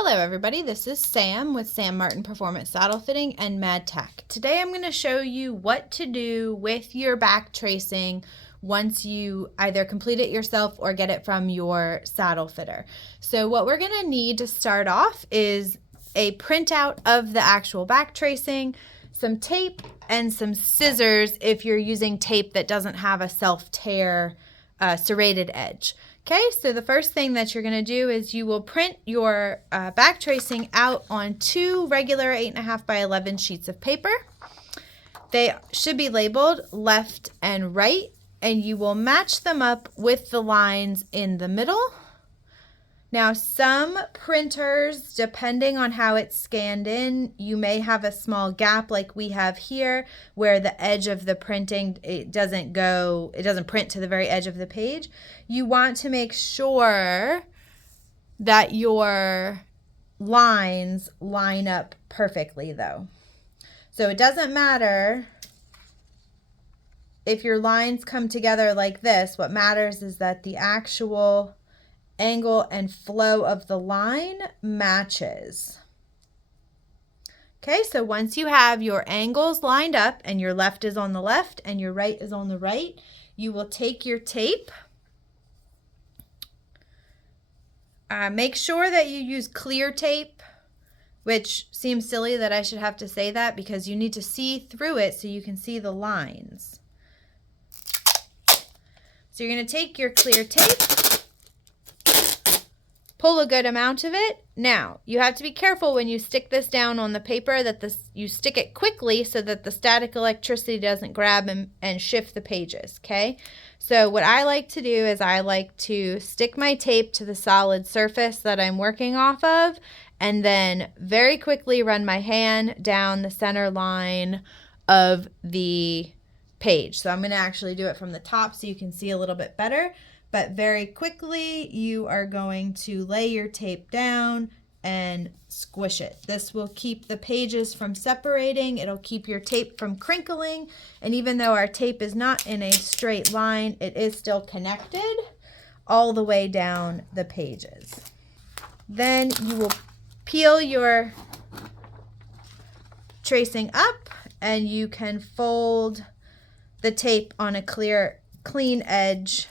Hello everybody, this is Sam with Sam Martin Performance Saddle Fitting and Mad Tech. Today I'm going to show you what to do with your back tracing once you either complete it yourself or get it from your saddle fitter. So what we're going to need to start off is a printout of the actual back tracing, some tape, and some scissors if you're using tape that doesn't have a self-tear serrated edge. Okay, so the first thing that you're going to do is you will print your back tracing out on two regular 8.5 by 11 sheets of paper. They should be labeled left and right, and you will match them up with the lines in the middle. Now, some printers, depending on how it's scanned in, you may have a small gap like we have here where the edge of the printing, it doesn't print to the very edge of the page. You want to make sure that your lines line up perfectly though. So it doesn't matter if your lines come together like this. What matters is that the actual angle and flow of the line matches. Okay, so once you have your angles lined up and your left is on the left and your right is on the right, you will take your tape. Make sure that you use clear tape, which seems silly that I should have to say that because you need to see through it so you can see the lines. So you're going to take your clear tape, pull a good amount of it. Now, you have to be careful when you stick this down on the paper that you stick it quickly so that the static electricity doesn't grab and shift the pages, okay? So what I like to do is I like to stick my tape to the solid surface that I'm working off of and then very quickly run my hand down the center line of the page. So I'm going to actually do it from the top so you can see a little bit better. But very quickly, you are going to lay your tape down and squish it. This will keep the pages from separating. It'll keep your tape from crinkling. And even though our tape is not in a straight line, it is still connected all the way down the pages. Then you will peel your tracing up and you can fold the tape on a clean edge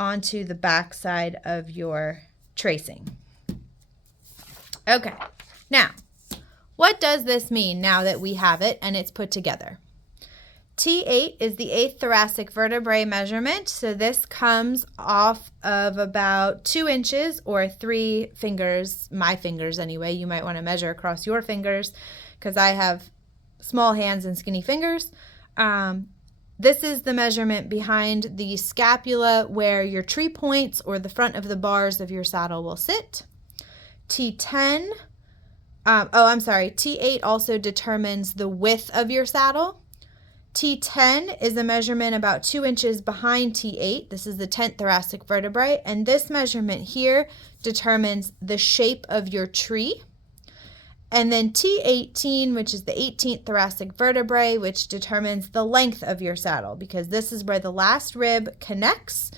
onto the back side of your tracing. Okay, now, what does this mean now that we have it and it's put together? T8 is the 8th thoracic vertebrae measurement, so this comes off of about 2 inches or 3 fingers, my fingers anyway. You might want to measure across your fingers because I have small hands and skinny fingers. This is the measurement behind the scapula where your tree points or the front of the bars of your saddle will sit. T8 also determines the width of your saddle. T10 is a measurement about 2 inches behind T8. This is the 10th thoracic vertebrae, and this measurement here determines the shape of your tree. And then T18, which is the 18th thoracic vertebrae, which determines the length of your saddle, because this is where the last rib connects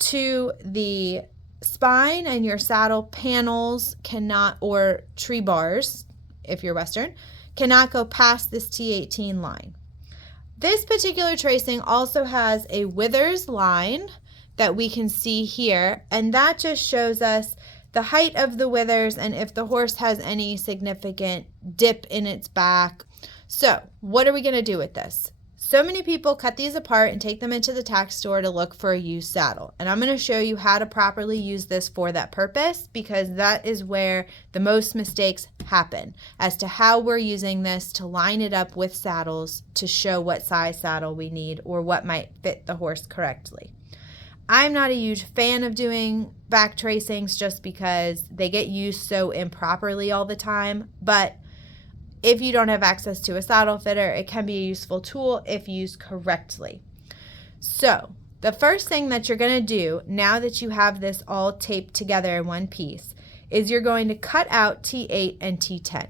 to the spine, and your saddle panels cannot, or tree bars, if you're Western, cannot go past this T18 line. This particular tracing also has a withers line that we can see here, and that just shows us the height of the withers and if the horse has any significant dip in its back. So what are we going to do with this? So many people cut these apart and take them into the tack store to look for a used saddle. And I'm going to show you how to properly use this for that purpose, because that is where the most mistakes happen as to how we're using this to line it up with saddles to show what size saddle we need or what might fit the horse correctly. I'm not a huge fan of doing back tracings just because they get used so improperly all the time, but if you don't have access to a saddle fitter, it can be a useful tool if used correctly. So the first thing that you're going to do now that you have this all taped together in one piece is you're going to cut out T8 and T10.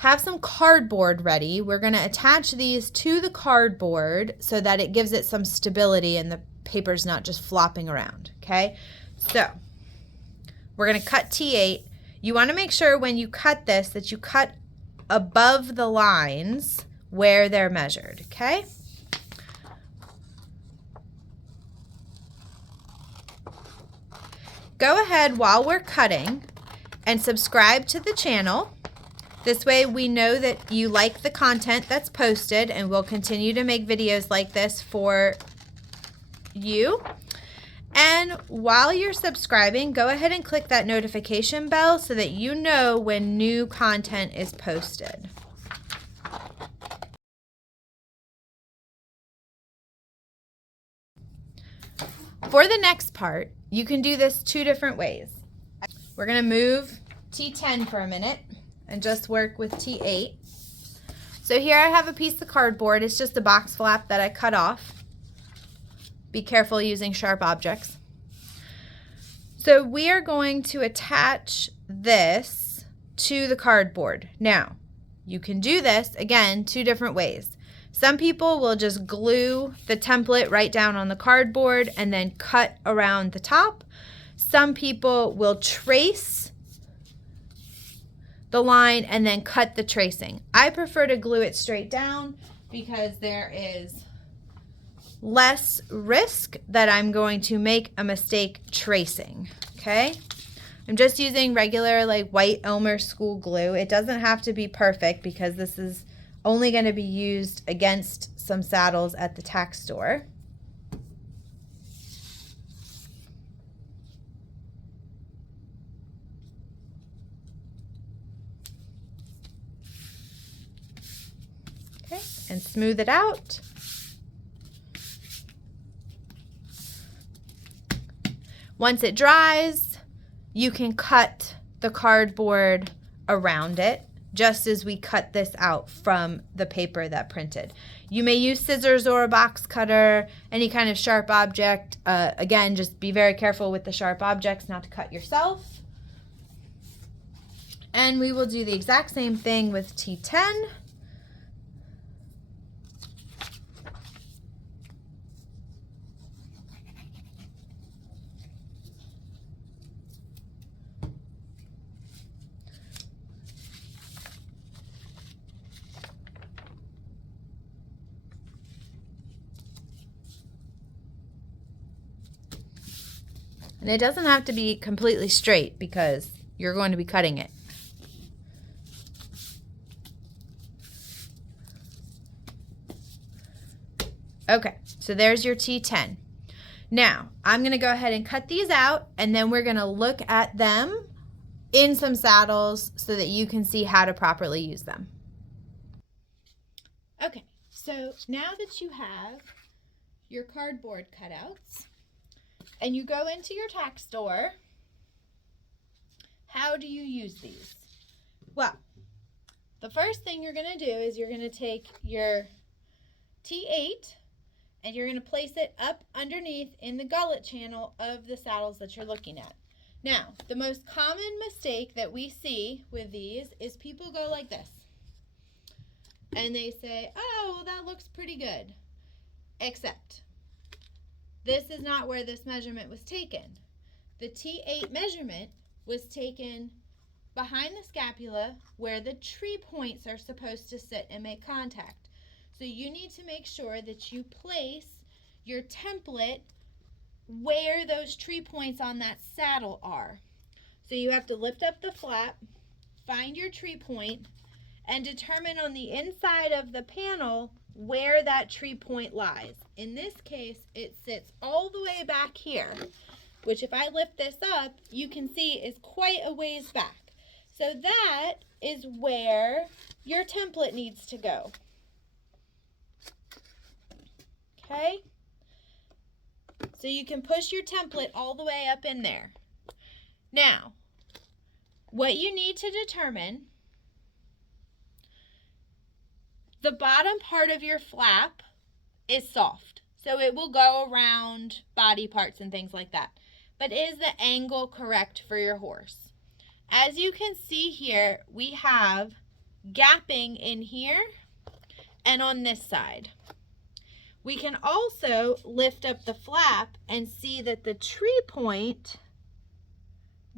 Have some cardboard ready. We're going to attach these to the cardboard so that it gives it some stability and the paper's not just flopping around, okay? So we're going to cut T8. You want to make sure when you cut this that you cut above the lines where they're measured, okay? Go ahead while we're cutting and subscribe to the channel. This way we know that you like the content that's posted, and we'll continue to make videos like this for you. And while you're subscribing, go ahead and click that notification bell so that you know when new content is posted. For the next part, you can do this 2 different ways. We're going to move T10 for a minute and just work with T8. So here I have a piece of cardboard. It's just a box flap that I cut off. Be careful using sharp objects. So we are going to attach this to the cardboard. Now, you can do this, again, 2 different ways. Some people will just glue the template right down on the cardboard and then cut around the top. Some people will trace the line and then cut the tracing. I prefer to glue it straight down because there is less risk that I'm going to make a mistake tracing, okay? I'm just using regular like white Elmer school glue. It doesn't have to be perfect because this is only going to be used against some saddles at the tack store. Okay, and smooth it out. Once it dries, you can cut the cardboard around it, just as we cut this out from the paper that printed. You may use scissors or a box cutter, any kind of sharp object. Again, just be very careful with the sharp objects not to cut yourself. And we will do the exact same thing with T10. And it doesn't have to be completely straight because you're going to be cutting it. Okay, so there's your T10. Now, I'm going to go ahead and cut these out, and then we're going to look at them in some saddles so that you can see how to properly use them. Okay, so now that you have your cardboard cutouts, and you go into your tack store, how do you use these? Well, the first thing you're going to do is you're going to take your T8 and you're going to place it up underneath in the gullet channel of the saddles that you're looking at. Now, the most common mistake that we see with these is people go like this. And they say, oh, well, that looks pretty good. Except this is not where this measurement was taken. The T8 measurement was taken behind the scapula where the tree points are supposed to sit and make contact. So you need to make sure that you place your template where those tree points on that saddle are. So you have to lift up the flap, find your tree point, and determine on the inside of the panel where that tree point lies. In this case, it sits all the way back here, which if I lift this up, you can see is quite a ways back. So that is where your template needs to go. Okay? So you can push your template all the way up in there. Now, what you need to determine, the bottom part of your flap is soft, so it will go around body parts and things like that. But is the angle correct for your horse? As you can see here, we have gapping in here and on this side. We can also lift up the flap and see that the tree point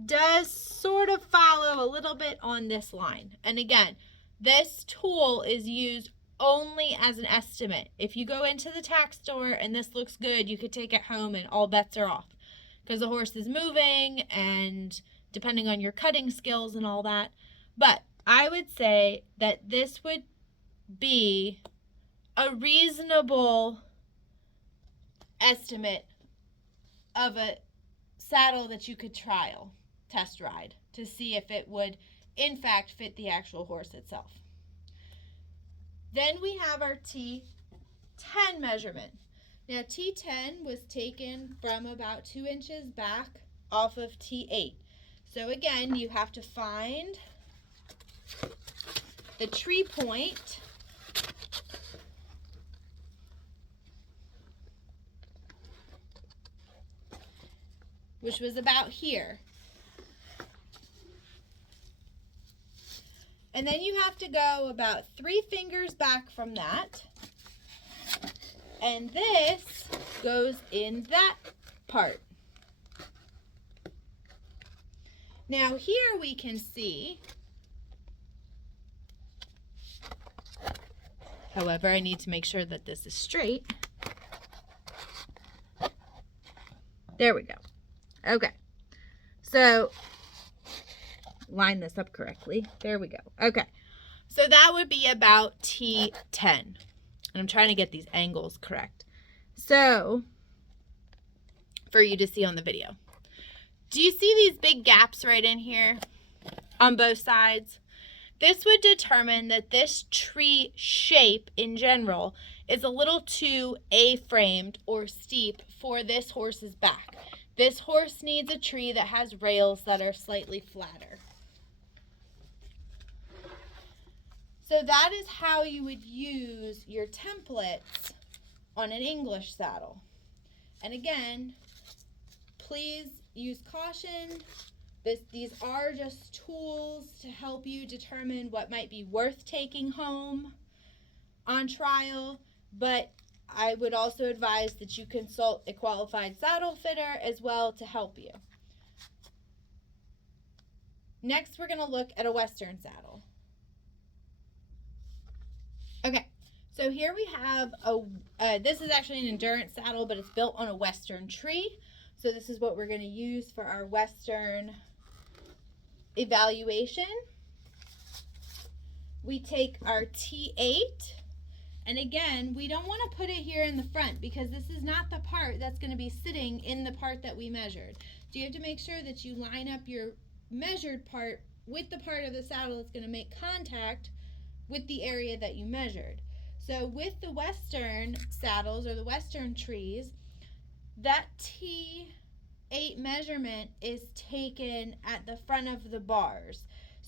does sort of follow a little bit on this line. And again, this tool is used only as an estimate. If you go into the tack store and this looks good, you could take it home and all bets are off because the horse is moving and depending on your cutting skills and all that. But I would say that this would be a reasonable estimate of a saddle that you could test ride to see if it would in fact fit the actual horse itself. Then we have our T10 measurement. Now T10 was taken from about 2 inches back off of T8. So again, you have to find the tree point which was about here. And then you have to go about 3 fingers back from that. And this goes in that part. Now here we can see, however, I need to make sure that this is straight. There we go. Okay, so line this up correctly. There we go. Okay, so that would be about T10. And I'm trying to get these angles correct. So, for you to see on the video. Do you see these big gaps right in here on both sides? This would determine that this tree shape in general is a little too A-framed or steep for this horse's back. This horse needs a tree that has rails that are slightly flatter. So that is how you would use your templates on an English saddle. And again, please use caution. These are just tools to help you determine what might be worth taking home on trial, but I would also advise that you consult a qualified saddle fitter as well to help you. Next, we're going to look at a Western saddle. Okay, so here we have this is actually an endurance saddle, but it's built on a Western tree. So this is what we're going to use for our Western evaluation. We take our T8. And again, we don't want to put it here in the front because this is not the part that's going to be sitting in the part that we measured. So you have to make sure that you line up your measured part with the part of the saddle that's going to make contact with the area that you measured. So with the Western saddles or the Western trees, that T8 measurement is taken at the front of the bars.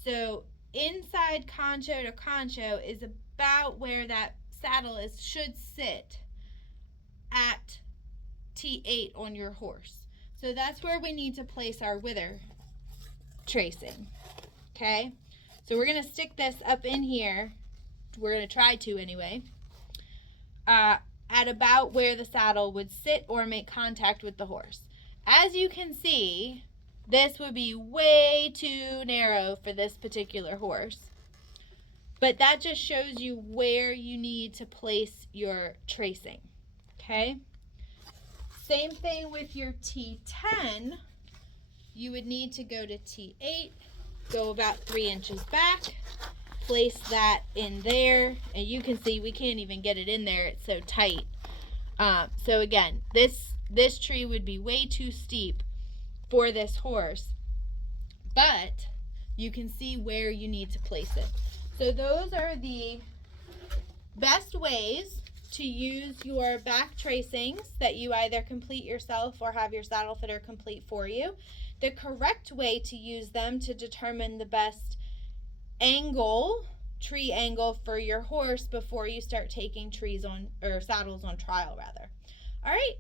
So inside concho to concho is about where that saddle should sit at T8 on your horse. So that's where we need to place our wither tracing. Okay, so we're going to stick this up in here. We're going to try to anyway. At about where the saddle would sit or make contact with the horse. As you can see, this would be way too narrow for this particular horse. But that just shows you where you need to place your tracing, okay? Same thing with your T10. You would need to go to T8, go about 3 inches back, place that in there, and you can see we can't even get it in there. It's so tight. So again, this tree would be way too steep for this horse, but you can see where you need to place it. So those are the best ways to use your back tracings that you either complete yourself or have your saddle fitter complete for you. The correct way to use them to determine the best angle, tree angle for your horse before you start taking trees on, or saddles on trial rather. All right.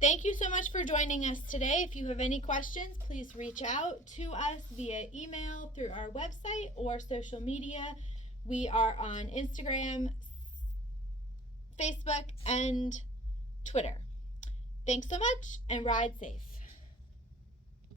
Thank you so much for joining us today. If you have any questions, please reach out to us via email, through our website, or social media. We are on Instagram, Facebook, and Twitter. Thanks so much, and ride safe.